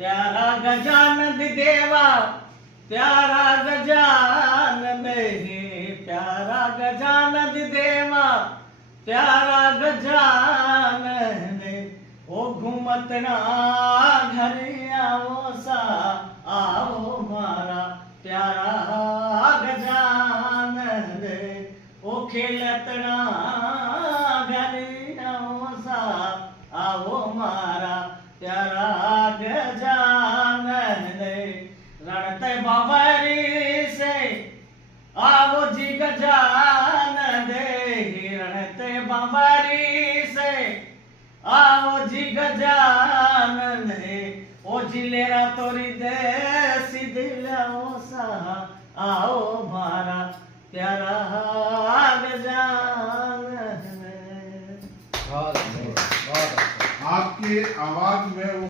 प्यारा गजानन देवा प्यारा गजानन हे प्यारा गजानन देवा प्यारा गजानन ओ घूमतना घर आओ सा आओ मारा प्यारा गजानन ओ खेलतना घर आओ सा आओ मारा प्यारा गजानन रणते बाबरी से आओ जी गजानन रणते बाबरी से आओ जी गजानन ओ जिलेरा तोरी देसी दिलाओ सा आओ मारा प्यारा गजानन। आपकी आवाज में